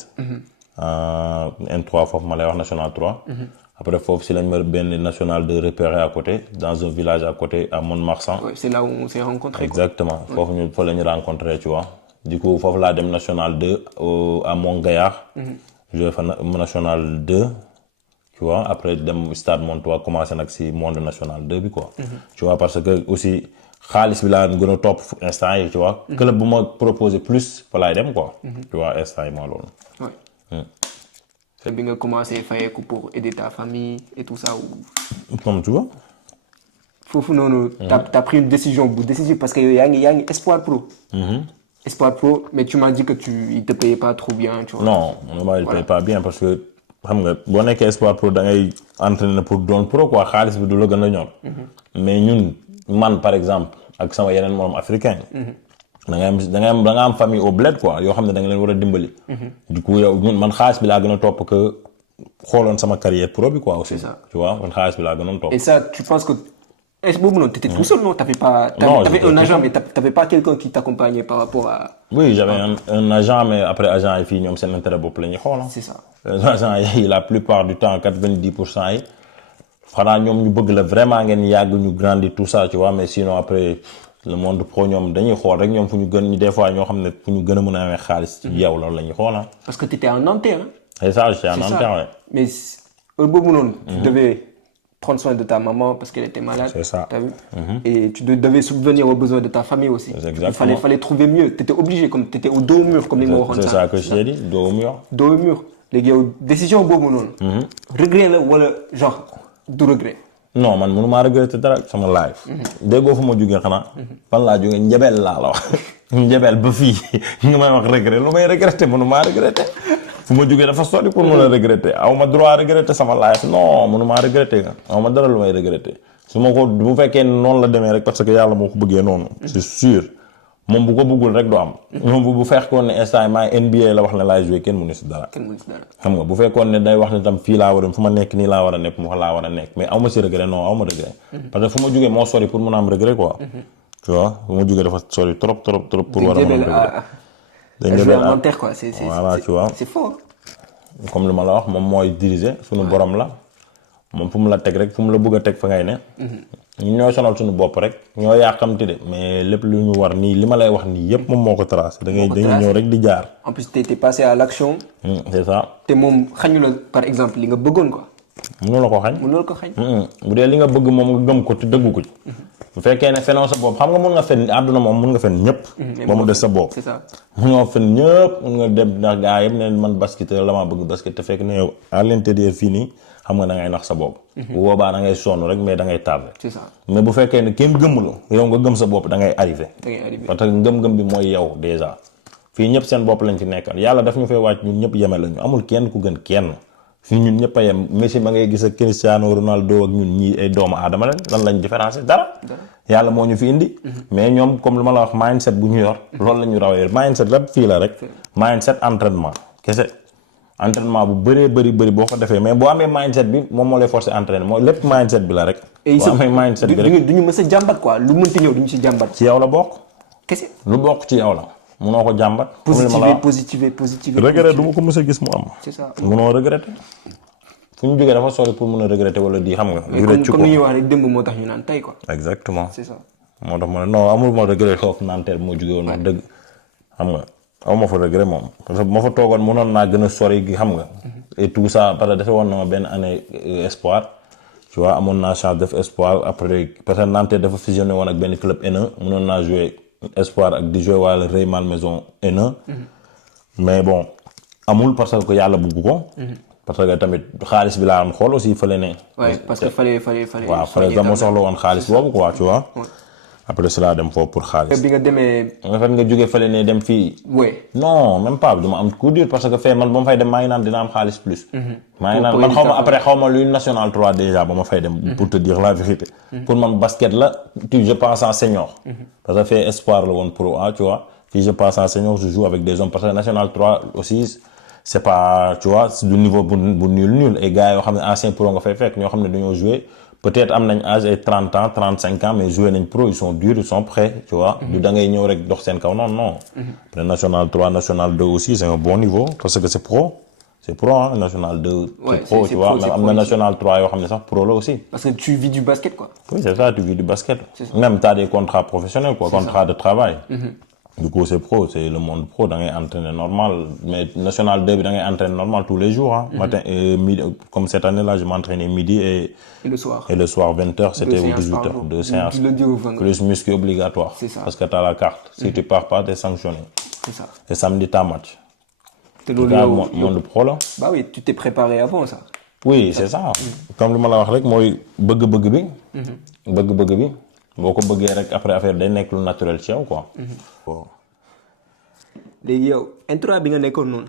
N3 foofu ma lay wax national 3. après foofu si lañ ma benn national 2 repéré à côté dans un village à côté à Mont-de-Marsan. Ouais, c'est là où on s'est rencontrés. exactement foofu ñu fa la ñu rencontré tu vois. du coup foofu laa dem national 2 à Mont-Gaillard. joué fa national 2. tu vois après dem stade Montois commencé nag si monde national 2 bi quoi. tu vois parce que aussi xaalis bi laa gën a topp instant yi tu vois. club bu ma proposé plus fa laay dem quoi. tu vois instant yi moo loolu. c'est bi nga commencé fayeeku pour aider ta famille et tout ça. comme tu vois. foofu noonu. t'as pris une décision bu décisive parce que yow yaa ngi Espoir Pro. Espoir Pro mais tu m'as dit que il te payait pas trop bien tu vois. non il paye pas bien parce que xam nga boo nekkee espoir pro da ngay entraîner pour doon pro quoi xaalis bi du la gën a ñor. mais ñun man par exemple ak sama yeneen morom africain. da nga am famille au bled quoi yoo xam ne da nga leen war a dimbali. du coup yow ñun man xaalis bi laa gën a topp que xooloon sama carrière pro bi quoi aussi. C'est ça. tu vois man xaalis bi laa gënoon topp. Et ça, tu penses que. Est-ce que tu étais tout seul, non? T'avais j'étais un tout agent, seul. mais t'avais pas quelqu'un qui t'accompagnait par rapport à. oui j'avais un agent mais après agent yi fii ñoom seen intérêt bopp la ñuy xool. C'est ça. agent yi la plupart du temps 90% yi xanaa ñoom ñu bëgg la vraiment ngeen yàgg ñu grandir tout ça tu vois mais sinon après le monde pro ñoom dañuy xool rek ñoom fu ñu gën des fois ñoo xam ne fu ñu gën a mën a amee xaalis ci yow loolu la ñuy xool ah. Parce que t'étais en Nanterre, hein? c'est ça j'étais en C'est Nanterre ça. ouais. Mais au bout non, tu devais prendre soin de ta maman parce qu'elle était malade. C'est ça. T'as vu? Et tu devais subvenir aux besoins de ta famille aussi. C'est Il exactement. fallait trouver mieux. T'étais obligé, comme t'étais au dos au mur, comme les mots c'est ça que je t'ai dit dos au mur. Dos au mur. Les gars, décision au bout non. Regret là, ou genre, du regret. non man mënumaa regretter dara sama life. déggoo fu ma jógee xanaa. fan laa jógee njabel laa la wax. njabel ba fii nga may wax regret lu may regretter mënumaa regretter. fu ma jógee dafa sori pour mën a regretter aw ma droit regretter sama life non mënumaa regretter nga aw ma dara lu may regretter su ma ko bu fekkee noonu la demee rek parce que yàlla moo ko bëggee noonu. c'est sûr moom bu ko bëggul rek du am. moom bu fekkoon ne instant maa NBA la wax ne laay jouer kenn mënu si dara. Kenn mënu si dara. xam nga bu fekkoon ne day wax ne tam fii laa war a fu ma nekk nii laa war a nekk mu wax laa war a nekk mais aw ma si regret non aw ma regret. parce que fu ma jógee moo sori pour mën a am regret quoi. tu vois fu ma jógee dafa sori trop pour war a mën a am regret. dañ joué en Nanterre quoi. voilà tu vois c'est fort. comme li ma la wax moom mooy diriger suñu borom la moom fu mu la teg rek fu mu la bëgg a teg fa ngay ne. ñun ñoo sonal suñu bopp rek ñoo yàqamti de mais lépp lu ñu war nii li ma lay wax nii yépp moom moo ko tracé da ngay dañuy ñëw rek di jaar. En plus t'es passé à l'action. c'est ça. te moom xañu la par exemple li nga bëggoon quoi. mënu la ko xañ. mënu la ko xañ. bu dee li nga bëgg moom nga gëm ko te dëggu ko ci. bu fekkee ne fenoo sa bopp xam nga mun nga fen àdduna moom mun nga fen ñëpp. ba mu des sa bopp. c'est ça. mun nga fen ñëpp mun nga dem ndax gaa yëpp ne man basketteur la maa bëgg basket te fekk ne yow à l'intérieur fii nii xam nga da ngay nax sa bopp. bu boobaa da ngay sonn rek mais da ngay tardé. c'est ça. mais bu fekkee ne kenn gëmm la yow nga gëm sa bopp da ngay arrivé. da ngay arrivé. parce que ngëm-ngëm bi mooy yow déjà fii ñëpp seen bopp lañ fi nekkal yàlla daf ñu fay wàcc ñun ñëpp yeme lañu amul kenn ku gën kenn. fii ñun ñëpp a yem Messi ma ngay gis ak Cristiano Ronaldo ak ñun ñii ay doomu aadama lañ lan lañ différencier dara. yàlla moo ñu fi indi. mais ñoom comme lu ma la wax mindset bu ñu yor. loolu la ñu rawee mindset lépp fii la rek. mindset entraînement kese. entraînement bu bëree bëri boo ko defee mais boo amee mindset bi moom moo lay forcer entraîner mooy lépp mindset bi la rek. boo amee mindset bi rek du ñu mës a jàmbat quoi lu mënti ñëw du ñu si jàmbat. ci yow la bokk. kese. lu bokk ci yow la. munoo ko jàmbat. positiver. regret du ma ko mës a gis mu am. c'est ça. munoo regretter. fu ñu jógee dafa sori pour mun a regretter wala di xam nga. di rëcc ko comme ni ñuy wax rek démb moo tax ñu naan tey quoi. exactement. c'est ça. moo tax ma ne non amul ma regret foofu Nanterre moo jógee woon wax dëgg. xam nga aw ma fa regret moom parce que ma fa toogoon mënoon naa gën a sori gi xam nga. et tout ça parce que defe woon na ma benn année espoir. tu vois amoon naa chance def espoir après parce que Nanterre dafa fusionné woon ak benn club N1 mënoon naa jouer espoir ak di jouer wala Real Malmaison N1. mais bon amul parce que yàlla bugg ko. parce que tamit xaalis bi laa am xool aussi fële ne. ouais parce que fallait. waaw fële dama soxla woon xaalis boobu quoi tu vois. après cela dem foofu pour xaalis. bi nga demee. nga fait nga jógee fële ne dem fii. oui. non même pas dama am coup dur parce que fee man ba ma fay dem maa ngi naan dina am xaalis plus. maa ngi naan man xaw ma après xaw ma luy national 3 déjà ba ma fay dem. pour te dire la vérité. pour man basket la je pense en senior. parce que fee espoir la woon pro A tu vois fii je pense en senior je joue avec des hommes parce que national 3 aussi. c'est pas tu vois c'est du niveau bu nul et gars yoo xam ne ancien pro nga fay fekk ñoo xam ne dañoo jouer peut-être am nañ âge ay 30 ans 35 ans mais jouer nañ pro ils sont durs ils sont prêts tu vois du da ngay ñëw rek dox seen kaw non le national 3 national 2 aussi c'est un bon niveau parce que c'est pro hein national 2 c'est pro tu vois mais am na national 3 yoo xam ne sax pro la aussi parce que tu vis du basket quoi. oui c'est ça tu vis du basket même t'as des contrats professionnels quoi contrats de travail. Du coup c'est pro c'est le monde pro da ngay entraîner normal mais national 2 bi da ngay entraîner normal tous les jours hein. Matin et midi comme cette année là je m'entraînais midi et le soir 20h c'était ou 18h 2 séances plus muscu obligatoire. C'est ça. Parce que t'as la carte si tu pars pas t'es sanctionné. C'est ça. Et samedi t'as match. te loolu monde pro la. bah oui tu t'es préparé avant ça. oui c'est ça. comme li ma la wax rek mooy bëgg-bëgg bi. bëgg-bëgg bi. boo ko bëggee rek après affaire day nekk lu naturel ci yow quoi. léegi yow intro bi nga nekkoon noonu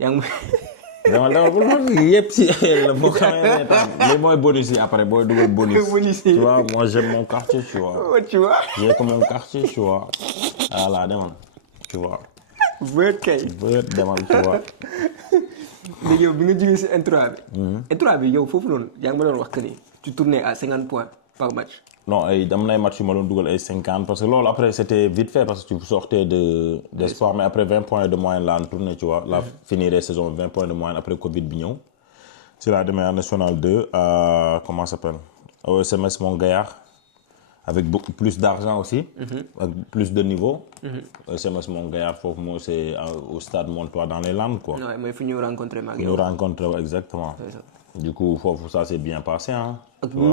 yaa ngi demal bul ma yëpp si la boo xamee ne tam li mooy bonus yi après booy dugal bonus. Bonus yi. Tu vois moi j'aime mon quartier tu vois. Oh, tu vois. J'ai comme mon quartier tu vois. Voilà demal tu vois. Beut kay. Beut demal tu vois. léegi yow bi nga jógee si N3 bi. N3 bi yow foofu noonu yaa ngi ma doon wax que ni tu tournais à 50 points par match. Non ay dam nay match yu ma doon dugal ay 50 parce que loolu après c'était vite fait parce que tu sortais de sport mais après 20 points de moyenne laa tourné tu vois la finir saison 20 points de moyenne après Covid bi ñëw si laa demee à National 2 à comment ça s'appelle au SMS Montgaillard avec beaucoup plus d'argent aussi avec plus de niveau SMS Montgaillard foofu moo c'est au stade Montois dans les Landes quoi. waaw mooy fu ñu rencontré ma ak ñu yow. rencontré exactement du coup foofu ça s'est bien passé hein.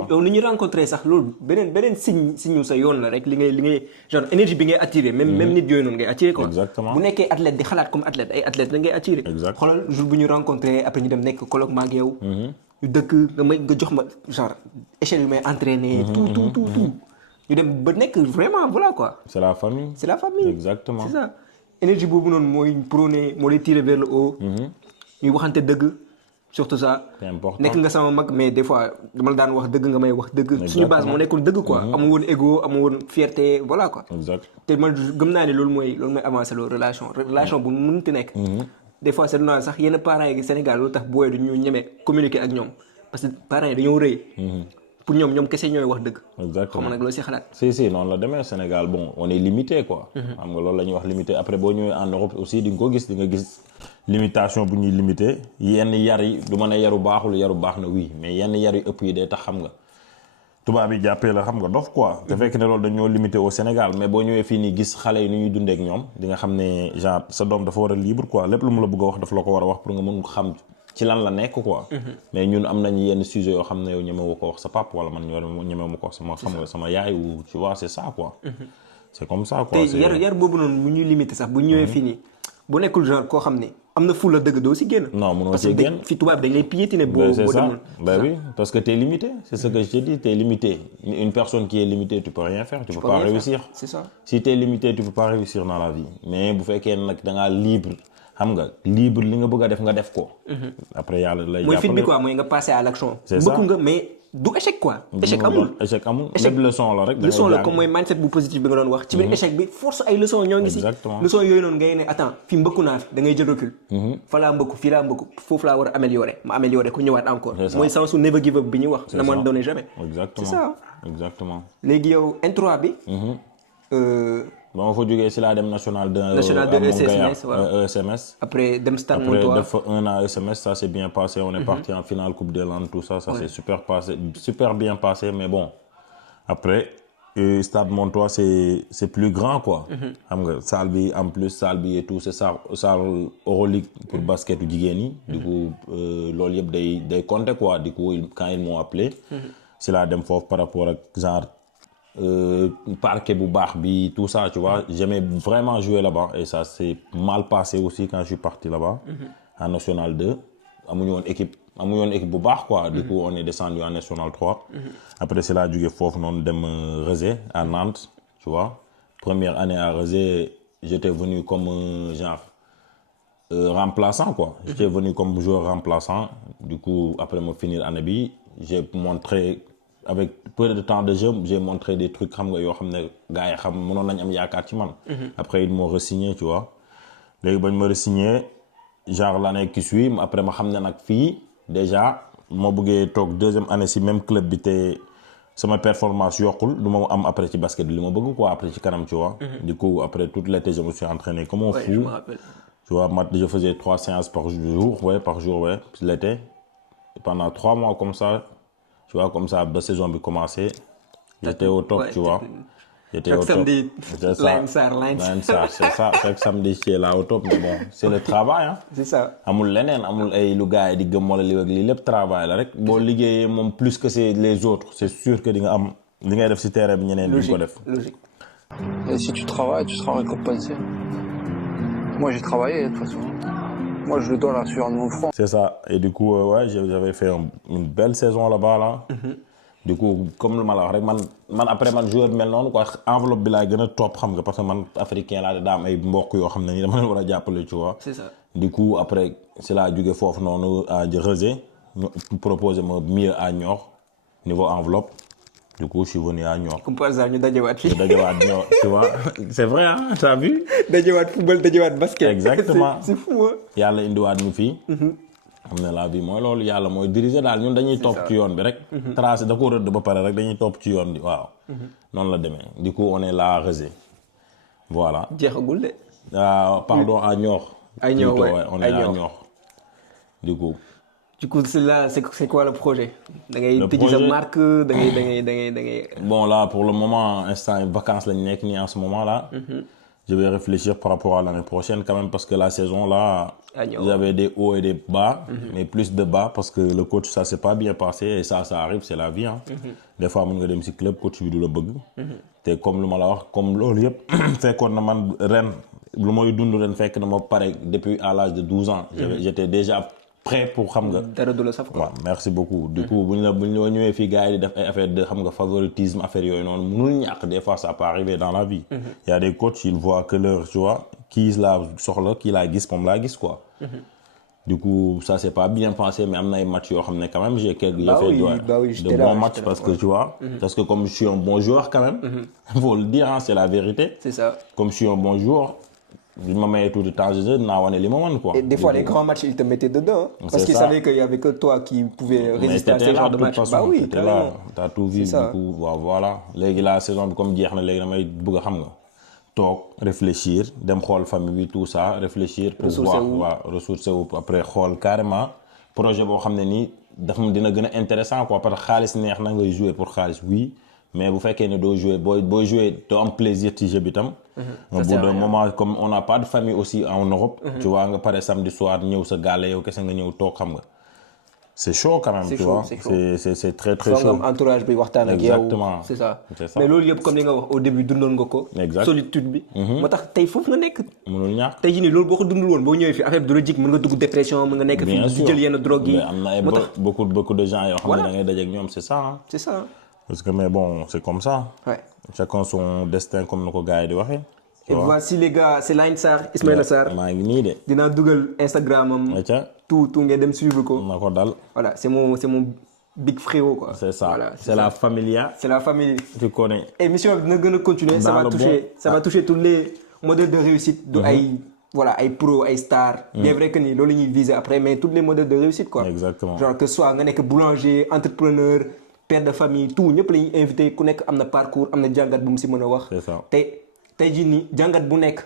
yow ni ñu rencontré sax loolu beneen signe sa yoon la rek li ngay genre énergie bi ngay attiré même nit yooyu noonu ngay attiré quoi. Exactement. bu nekkee athlète di xalaat comme athlète ay athlète la ngay attiré. Exact. xoolal jour bu ñu rencontré après ñu dem nekk colloque ma ak yow. ñu dëkk nga jox ma genre échelle yu may entraîné. tout ñu dem ba nekk vraiment voilà quoi. C'est la famille. C'est la famille. Exactement. C'est ça énergie boobu noonu mooy prôné moo lay tiré vers le haut. ñuy waxante dëgg. surtout ça. C'est important. nekk nga sama mag mais des fois dama la daan wax dëgg nga may wax dëgg. Exactement. suñu base moo nekkoon dëgg quoi. amu woon ego amu woon fierté voilà quoi. Exact. te man gëm naa ne loolu mooy avancé la relation bu mënti nekk. des fois seetlu naa sax yenn parents yi Sénégal loolu tax booy du ñu ñeme communiquer ak ñoom parce que parents yi dañoo rëy. pour ñoom kese ñooy wax dëgg. Exactement. xam nga nag loolu si xalaat. si noonu la demee Sénégal bon on est limité quoi. xam nga loolu la ñuy wax limité après boo ñëwee en Europe aussi di nga ko gis di nga gis limitation bu ñuy limité yenn yar yi du mën a yaru baaxul yaru baax na oui mais yenn yar yu ëpp yi day tax xam nga tubaab yi jàppee la xam nga dof quoi. te fekk ne loolu dañoo limité au Sénégal mais boo ñëwee fii nii gis xale yi ni ñuy dundee ak ñoom di nga xam ne genre sa doom dafa war a libre quoi lépp lu mu la bëgg a wax dafa la ko war a wax pour nga mën xam ci lan la nekk quoi. mais ñun am nañu yenn sujets yoo xam ne yow ñemewu ko wax sa papa wala man ñemewu ma ko wax sama xam nga sama yaay ou tu vois c'est ça quoi. c'est comme ça quoi. te yar boobu noonu bu ñuy limité sax bu ñëwee fii nii bu nekkul genre koo xam ne am na fulla dëgg doo si génn. non mënoo parce see que génn fi tubaab dañ lay piétiner boo c'est ça demul. bah oui parce que t'es limité c'est ce que je te dis t'es limité une personne qui est limitée tu peux rien faire tu peux pas réussir. c'est ça. si t'es limité tu peux pas réussir dans la vie mais bu fekkee nag da ngaa libre xam nga libre li nga bëgg a def nga def ko. après yàlla lay mooy fit bi quoi mooy nga passer à l'action. C'est ça. bëgg nga mais du échec quoi. échec amul échec amul lépp leçon la rek. da ngay leçon la jàng. comme mooy mindset bu positif bi nga doon wax. ci biir échec bi force ay leçon ñoo ngi si. Exactement. leçon yooyu noonu ngay ne attends fi mbëkku naa fi da ngay jël recul. fa laa mbëkku fii laa mbëkku foofu laa war a améliorer ma améliorer ku ñëwaat encore. C'est ça. mooy sensu never give up bi ñuy wax. C'est n'abandonne ça. jamais. exactement c'est ça. exactement. léegi yow N3 bi. ba ma fa jógee si laa dem national de. National de à Montgaillard, ESMS, voilà. ESMS. après dem Stade Après, Montois. def un an SMS, ça s'est bien passé. On est parti en finale Coupe des Landes, tout ça, ça s'est super bien passé. Mais bon, après, Stade Montois, c'est plus grand, quoi. Xam nga salle bi en plus salle bi et tout, c'est ça, salle Euroleague pour basket du jigéen ñi. Du coup, loolu yëpp day compter quoi. Du coup, quand ils m'ont appelé, c'est là dem foofu par rapport ak genre. Parquet bu baax bi tout ça tu vois j'aimais vraiment jouer là-bas et ça s'est mal passé aussi quand je suis parti là-bas en National 2 amuñu woon équipe bu baax quoi du coup on est descendu en National 3 après c'est là jóge foofu noonu dem Rezé à Nantes tu vois première année à Rezé j'étais venu comme genre remplaçant quoi j'étais venu comme joueur remplaçant du coup après ma finir année bi j'ai montré avec peu de temps de jeu j'ai montré des trucs xam nga yoo xam ne gars yi xam mënoon nañ am yaakaar ci man. Après ils m'ont re-signé tu vois léegi bañ ma re-signé genre l'année qui suit après ma xam ne nag fii déjà moo bëggee toog deuxième année si même club bi te sama performance yokkul du ma am après ci basket bi li ma bëgg quoi après ci kanam tu vois. Du coup après toute l'été je me suis entraîné comme un fou. je me rappelle. Tu vois je faisais 3 séances par jour l'été pendant 3 mois comme ça. Tu vois, comme ça, la saison a commencé. J'étais au top, tu vois. J'étais au top. Samedi, C'est ça. line C'est ça. Chaque samedi, j'étais là au top. Mais bon, c'est le travail, hein. c'est ça. Amul leneen amul ay lu gars yi di gëm wala lii ak lii lépp travail la rek boo liggéeyee moom plus que c'est les autres c'est sûr que di nga am li ngay def ci terrain bi ñeneen duñ ko def. Logique. Et si tu travailles, tu seras récompensé. Moi, j'ai travaillé, de toute façon. Moi, je le dois la sueur de mon front. C'est ça. Et du coup, ouais, j'avais fait une belle saison là-bas, là. Du coup, comme le mal rek man après man joueur mel noonu quoi enveloppe bi laa gën a topp xam nga parce que man africain laa daa am ay mbokk yoo xam ne nii dama leen war a jàppale tu vois. C'est ça. du coup après c'est là jóge foofu noonu à Rezé ñu proposé ma mieux à Niokh niveau enveloppe du coup je suis venu à Niokh. comme par hasard ñu dajewaat fii. ñu dajewaat Niokh tu vois c'est vrai hein t'as vu. dajewaat football dajewaat basket. exactement c'est fou hein. yàlla indiwaat ñu fii. xam ne la vie mooy loolu yàlla mooy diriger daal ñun dañuy topp ci yoon bi rek. tracé da ko rëdd ba pare rek dañuy topp ci yoon bi waaw. noonu la demee du coup on est là à Rezé voilà. jeexagul de. pardon à Niokh. à Niokh plutôt, ouais. on est à Niokh du coup. du coup c'est là c'est quoi le projet. da ngay Le tëj sa projet- marque da ngay. Bon là pour le moment instant vacances lañ nekk nii en ce moment là. Je vais réfléchir par rapport à l'année prochaine quand même parce que la saison là. Ah, non. J'avais des hauts et des bas, mais plus de bas parce que le coach ça s'est pas bien passé et ça arrive c'est la vie hein. Des fois mën nga dem ci club coach bi du la bëgg. te comme lu ma la wax comme loolu yëpp fekkoon na man ren lu may dund ren fekk na ma pare depuis à l'âge de 12 ans. J'étais déjà prêt pour xam nga. dara du la saf quoi. waaw merci beaucoup du coup bu ñu la ñëwee fii gars yi di def ay affaire de xam nga favoritisme affaire yooyu noonu mënul ñàkk des fois ça peut arriver dans la vie. Il y a des coachs ils voient que leur tu vois kii laa soxla kii laa gis moom laa gis quoi. Du coup ça s'est pas bien passé mais am na ay matchs yoo xam ne quand même j'ai quelques j'étais de là, bons matchs j'étais là, parce que tu vois parce que comme je suis un bon joueur quand même il faut le dire hein, c'est la vérité. c'est ça. Comme je suis un bon joueur bi ma mayee tout le temps de jeu dinaa wane li ma mën quoi. Et des fois les grands matchs ils te mettaient dedans. Hein, parce qu'ils ça. savaient qu'il y avait que toi qui pouvais résister à mais ces genres de toute matchs. façon, Bah oui t'étais là carrément. t'as tout vu C'est ça. du coup waaw voilà léegi la saison bi comme jeex na léegi damay bëgg a xam nga toog réfléchir dem xool famille bi tout ça réfléchir pour Ressourcer voir wu. waaw ressourcer wu après xool carrément projet boo xam ne nii dafa dina gën a intéressant quoi parce que xaalis neex na ngay jouer pour xaalis oui mais bu fekkee ne doo jouer booy jouer doo am plaisir ci jeu bi tam au bout d'un moment comme on n'a pas de famille aussi en Europe tu vois nga pare samedi soir ñëw sa gàlle yow kese nga ñëw toog xam nga c'est chaud quand même C'est tu chaud, vois c'est chaud. c'est très très Foog nga chaud am entourage bi waxtaan ak yow. Exactement. c'est ça. C'est ça. mais loolu yëpp comme li nga wax au début dundoon nga ko. Exact. solitude bi. moo tax tey foofu nga nekk. mënul ñàkk tey jii nii loolu boo ko dundul woon boo ñëwee fii affaire bi du la jig mën nga dugg dépression mën nga nekk fii bien di sûr jël yenn drogue yi. mais am na ay moo tax beaucoup de gens yoo xam Voilà. ne da ngay dajeek ñoom c'est ça hein. c'est ça. parce que mais bon c'est comme ça Ouais. chacun son destin comme na ko gars yi di waxee Et voici les gars c'est Line Sarr Ismaïla Sarr. maa ngi nii de dinaa dugal Instagram am. aca tout ngeen dem suivre ko. na ko dal Voilà c'est mon big frérot quoi. c'est ça Voilà, c'est la familia c'est la famille. tu connais émission bi dina gën a continuer. ça Dans va le toucher bon. ça va toucher tous les modèles de réussite. du ay voilà ay pro ay stars. bien vrai que ni loolu la ñuy viser après mais tous les modèles de réussite quoi. Exactement. genre que soit nga nekk boulanger entrepreneur père de famille tout ñëpp la ñuy invité ku nekk am na parcours am na jàngat bu mu si mën a wax. C'est ça. tey jii nii jàngat bu nekk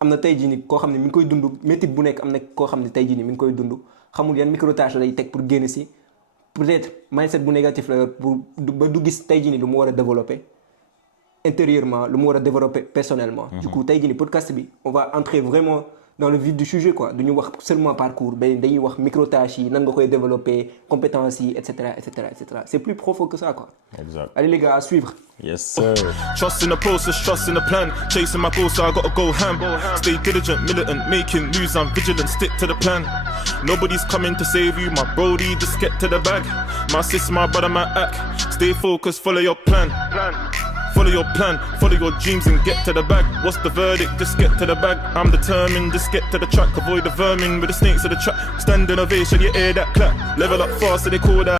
am na tey jii nii koo xam ne mi ngi koy dund métit bu nekk am na koo xam ne tey jii nii mi ngi koy dund xamul yan microtâche lay teg pour génn si peut-être mindset bu négatif la pour ba du gis tey jii nii lu mu war a développer intérieurement lu mu war a développer personnellement. Du coup tey jii nii podcast bi on va entrer vraiment dans le vif du sujet quoi du ñu wax seulement parcours mais dañuy wax microtâches yi nan nga koy développer compétences yi et cetera et cetera et cetera c'est plus profond que ça quoi. exact Allez les gars à suivre. yes sir Trust in the process, trust in the plan. Chasing my goals, so I gotta go ham. Stay diligent, militant, making moves, I'm vigilant, stick to the plan. Nobody's coming to save you, my brody, just get to the bag. My sis, my brother, my act. Stay focused, follow your plan. Follow your plan, follow your dreams and get to the bag. What's the verdict? Just get to the bag. I'm determined, just get to the track. Avoid the vermin with the snakes of the trap. Stand ovation, you hear that clap. Level up fast, so they call that.